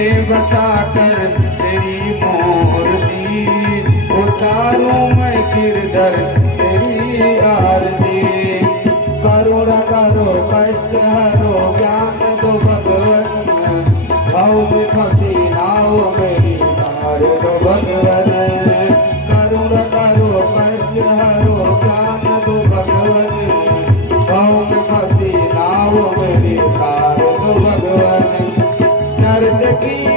बचा कर तेरी मूर्ति, उतारूं मैं गिरधर तेरी आरती। करुणा करो कष्ट हरो ज्ञान दो भगवन, भाव में फंसी नाव मेरी तार दो भगवन। करुणा करो कष्ट हरो ज्ञान दो भगवन, भाव में फंसी नाव मेरी तार दो भगवन। नर्तकी